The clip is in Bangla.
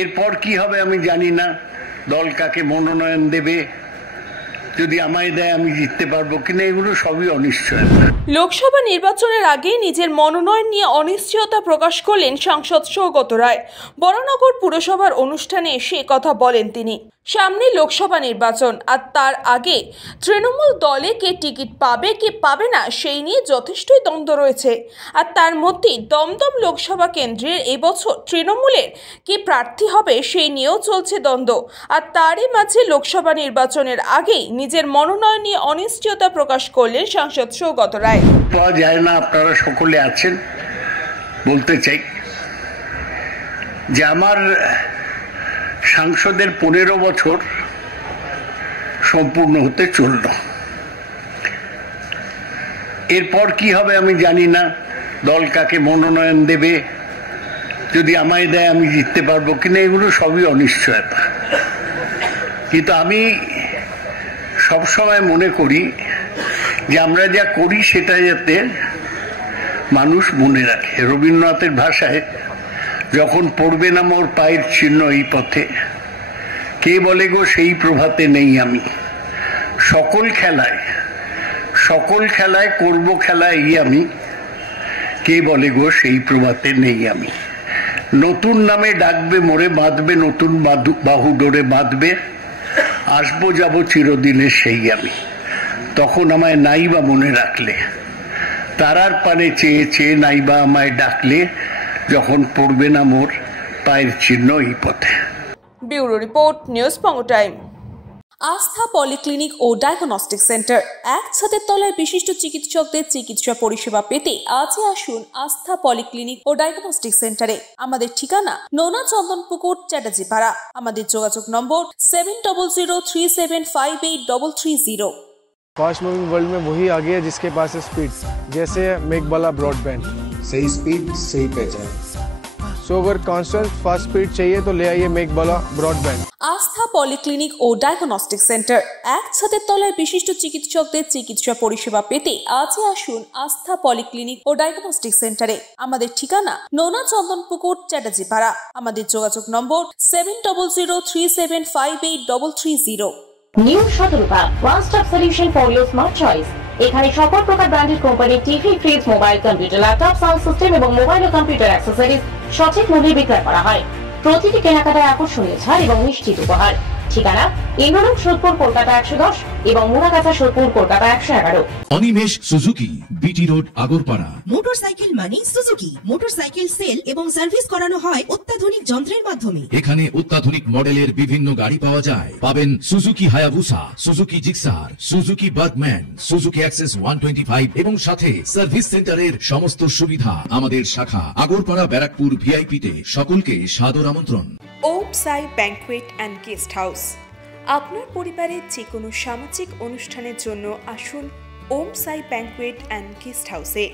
এরপর কি হবে আমি জানি না, দল কাকে মনোনয়ন দেবে, যদি আমায় দেয় আমি জিততে পারবো কিনা, এগুলো সবই অনিশ্চয়তা। লোকসভা নির্বাচনের আগে নিজের মনোনয়ন নিয়ে অনিশ্চয়তা প্রকাশ করলেন সাংসদ সৌগত রায়। বরানগর পুরসভার অনুষ্ঠানে এসে কথা বলেন তিনি। সামনে লোকসভা নির্বাচন, আর তার আগে তৃণমূল দলে কে টিকিট পাবে কে পাবে না সেই নিয়ে যথেষ্টই দ্বন্দ্ব রয়েছে। আর তার মধ্যেই দমদম লোকসভা কেন্দ্রের এবছর তৃণমূলের কে প্রার্থী হবে সেই নিয়েও চলছে দ্বন্দ্ব। আর তারই মাঝে লোকসভা নির্বাচনের আগেই নিজের মনোনয়ন নিয়ে অনিশ্চয়তা প্রকাশ করলেন সাংসদ সৌগত রায়। পাওয়া যায় না, আপনারা সকলে আছেন। বলতে চাই যে আমার সাংসদের 15 বছর সম্পূর্ণ হতে চলল। এরপর কি হবে আমি জানি না, দল কাকে মনোনয়ন দেবে, যদি আমায় দেয় আমি জিততে পারবো কিনা, এগুলো সবই অনিশ্চয়তা। কিন্তু আমি সবসময় মনে করি যে আমরা যা করি সেটা যাতে মানুষ মনে রাখে। রবীন্দ্রনাথের ভাষায়, যখন পড়বে না মোর পায়ের চিহ্ন এই পথে, কে বলে গো সেই প্রভাতে নেই আমি। সকল খেলায় করব খেলা এই আমি, কে বলে গো সেই প্রভাতে নেই আমি। নতুন নামে ডাকবে মোরে, বাঁধবে নতুন বাহু ডোরে বাঁধবে, আসবো যাব চিরদিনে সেই আমি। তখন আমায় নাইবা মনে রাখলে, তারার পানে চেয়ে চেয়ে নাইবা আমায় ডাকলে, যখন পড়বে না মোর পায়ের চিহ্ন এই পথে। ব্যুরো রিপোর্ট, নিউজ বঙ্গ টাইম। আস্থা পলিক্লিনিক ও ডায়াগনস্টিক সেন্টার, এক ছাদের তলায় বিশিষ্ট চিকিৎসকদের চিকিৎসা পরিষেবা পেতে আজই আসুন আস্থা পলিক্লিনিক ও ডায়াগনস্টিক সেন্টারে। আমাদের ঠিকানা নোনা চন্দনপুকুর, চ্যাটার্জিপাড়া। আমাদের যোগাযোগ নম্বর 7003758330। फास्ट मूविंग वर्ल्ड में वही आगे है जिसके पास है स्पीड, जैसे मेघबाला ब्रॉडबैंड। सही स्पीड सही पहचान। सो अगर कांस्टेंट फास्ट स्पीड चाहिए तो ले आइए मेघबाला ब्रॉडबैंड। আস্থা পলিক্লিনিক ও ডায়াগনস্টিক সেন্টার, এক ছাদের তলায় বিশিষ্ট চিকিৎসকদের চিকিৎসা পরিষেবা পেতে আজই আসুন আস্থা পলিক্লিনিক ও ডায়াগনস্টিক সেন্টারে। আমাদের ঠিকানা নোনা চন্দনপুকুর, চ্যাটার্জিপাড়া। আমাদের যোগাযোগ নম্বর 7003758330। New Shatarupa, one stop solution for your smart choice. এখানে সকল প্রকার ব্র্যান্ডেড কোম্পানির TV, fridge, mobile, computer, laptop, sound system এবং মোবাইল ও কম্পিউটার অ্যাক্সেসরিজ সঠিক মূল্যে বিক্রয় করা হয়। প্রতিটি কেনাকাটায় আকর্ষণীয় ছাড় এবং নিশ্চিত উপহার। ঠিকানা ইন্দ্রনগর, সোদপুর, কলকাতা 110 এবং Muragachha, Sodepur, Kolkata 111। Animesh Suzuki, BT road, Agarpara. Motorcycle মানে সুজুকি। মোটরসাইকেল সেল এবং সার্ভিস করানো হয় অত্যাধুনিক যন্ত্রের মাধ্যমে। এখানে অত্যাধুনিক মডেলের বিভিন্ন গাড়ি পাওয়া যায়। পাবেন Suzuki Hayabusa, Suzuki Gixxer, Suzuki Bergman, Suzuki access 125 এবং সাথে সার্ভিস সেন্টারের সমস্ত সুবিধা। আমাদের শাখা আগরপাড়া, ব্যারাকপুর ভিআইপি তে। সকলকে সাদর আমন্ত্রণ। ওম সাই ব্যাংকুয়েট অ্যান্ড গেস্ট হাউস। আপনার পরিবারের যে কোনো সামাজিক অনুষ্ঠানের জন্য আসুন ওম সাই ব্যাংকুয়েট অ্যান্ড গেস্ট হাউসে।